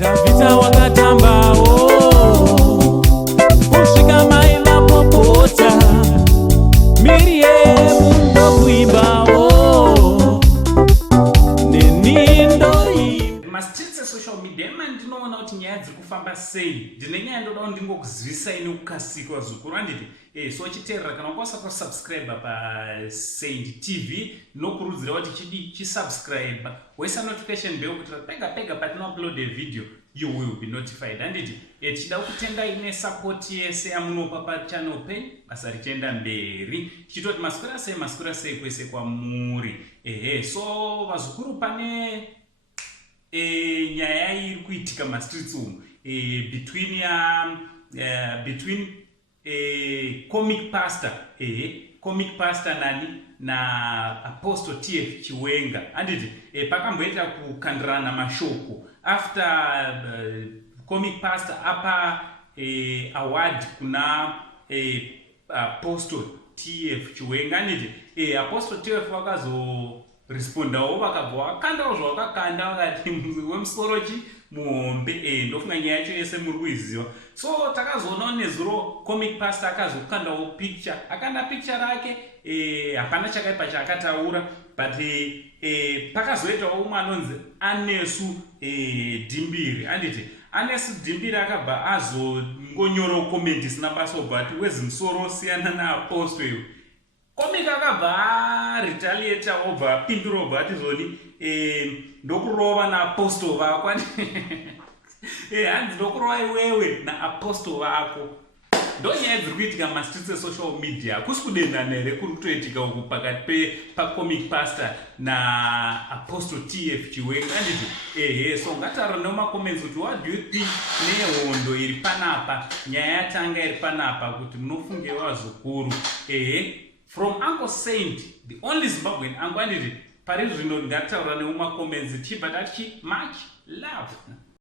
Davita wakatambao kusvika maila popota Miriam ndokuimbao nenindoi masititse social media ndinoona kuti nyaya dziri kufamba sei. Ndine nyaya ndoda ndingokuzivisa ine kukasika zvikuru handiti so chiteerera kana kwasaka subscribe paSaint TV nokurudzira kuti chidi chisubscribe wesa notification bell kuti pega patino upload a video you will be notified handiti tichida kutenda ine support yese yamunopa pachannel penyu basa richienda mberi chitoti masikura sei kwese kwamuri so vazukuru pane nyaya iri kuitika mastreets umu between comic pastor nani na Apostle TF Chiwenga handiti pakamboita kukandirana mashoko after comic pastor apa award kuna Apostle TF Chiwenga handiti Apostle TF wakazo respondawo vakabva vakandawo zvavakakanda vakati wemusorochi muhombe ndofunga nyaya yacho yese muri kuiziva. So takazoonawo nezuro comic pastor akazokandawo picture akanda picture rake hapana chakaipa chaakataura but pakazoitawo umwe anonzi Anesu Dimbiri handiti Anesu Dimbiri akabva azongonyora comment isina basa but wezimusoro siyana naApostle comic akabva retaliate obva apindura obva ati zoni ndokurova naApostle vako hanzi ndokurova iwewe naApostle vako. Ndonyaya dziri kuitika mastreets esocial media kusi kudendana here kuri kutoitika uku pakati pacomic pastor naApostle TF Chiwenga handiti so ngataura nemacomments kuti what do you think nehondo iri panapa nyaya yatanga iri panapa kuti munofunge vazukuru from Uncle Saint, the only Zimbabwean uncle, and pari zvino ngataura nemumacomments tichibva tachi much love.